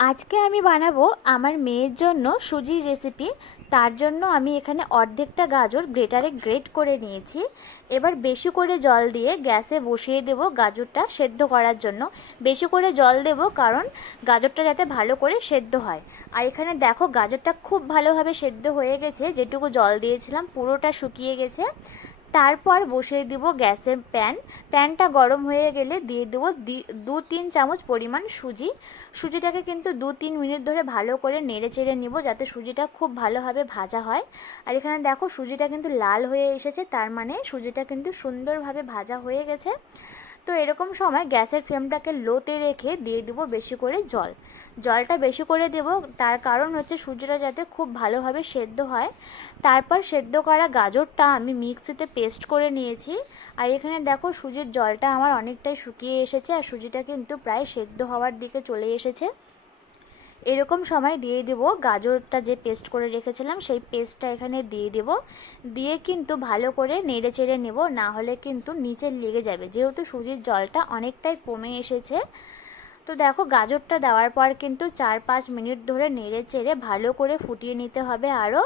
আজকে আমি বানাবো আমার মেয়ের জন্য সুজির রেসিপি তার জন্য আমি এখানে অর্ধেকটা গাজর গ্রেটারে গ্রেট করে নিয়েছি। এবার বেশি করে জল দিয়ে গ্যাসে বসিয়ে দেব গাজরটা সেদ্ধ করার জন্য। বেশি করে জল দেব কারণ গাজরটা যাতে ভালো করে সেদ্ধ হয়। আর এখানে দেখো গাজরটা খুব ভালোভাবে সেদ্ধ হয়ে গেছে। যেটুকু জল দিয়েছিলাম পুরোটা শুকিয়ে গেছে। তারপর বসিয়ে দিব গ্যাসের প্যান। প্যানটা গরম হয়ে গেলে দিয়ে দেব দু তিন চামচ পরিমাণ সুজি। সুজিটাকে কিন্তু দু তিন মিনিট ধরে ভালো করে নেড়ে চেড়ে নিব যাতে সুজিটা খুব ভালোভাবে ভাজা হয়। আর এখানে দেখো সুজিটা কিন্তু লাল হয়ে এসেছে, তার মানে সুজিটা কিন্তু সুন্দরভাবে ভাজা হয়ে গেছে। তো এরকম সময় গ্যাসের ফ্লেমটাকে লোতে রেখে দিয়ে দেবো বেশি করে জল। জলটা বেশি করে দেব, তার কারণ হচ্ছে সুজিটা যাতে খুব ভালোভাবে সেদ্ধ হয়। তারপর সেদ্ধ করা গাজরটা আমি মিক্সিতে পেস্ট করে নিয়েছি। আর এখানে দেখো সুজির জলটা আমার অনেকটাই শুকিয়ে এসেছে, আর সুজিটা কিন্তু প্রায় সেদ্ধ হওয়ার দিকে চলে এসেছে। এরকম সময় দিয়ে দেব। গাজরটা যে পেস্ট করে রেখেছিলাম, সেই পেস্টটা এখানে দিয়ে দেব। দিয়ে কিন্তু ভালো করে নেড়ে চেড়ে নেব, না হলে কিন্তু নিচে লেগে যাবে। যেহেতু সুজির জলটা অনেকটাই কমে এসেছে। তো দেখো, গাজরটা দেওয়ার পর কিন্তু চার পাঁচ মিনিট ধরে নেড়ে চেড়ে ভালো করে ফুটিয়ে নিতে হবে আরও।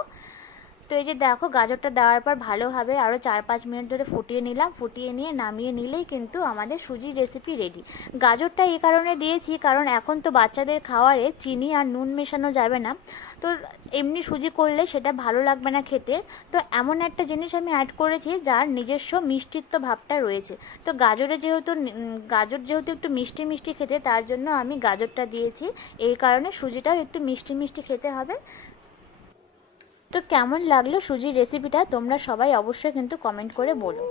তো এই যে দেখো, গাজরটা দেওয়ার পর ভালোভাবে আরও চার পাঁচ মিনিট ধরে ফুটিয়ে নিলাম। ফুটিয়ে নিয়ে নামিয়ে নিলেই কিন্তু আমাদের সুজির রেসিপি রেডি গাজরটা এই কারণে দিয়েছি কারণ এখন তো বাচ্চাদের খাওয়ারে চিনি আর নুন মেশানো যাবে না। তো এমনি সুজি করলে সেটা ভালো লাগবে না খেতে। তো এমন একটা জিনিস আমি অ্যাড করেছি যার নিজস্ব মিষ্টিত্ব ভাবটা রয়েছে। তো গাজরে যেহেতু গাজর যেহেতু একটু মিষ্টি মিষ্টি খেতে, তার জন্য আমি গাজরটা দিয়েছি। এই কারণে সুজিটাও একটু মিষ্টি মিষ্টি খেতে হবে। তো কেমন লাগল সুজির রেসিপিটা তোমরা সবাই অবশ্যই কিন্তু কমেন্ট করে বলো।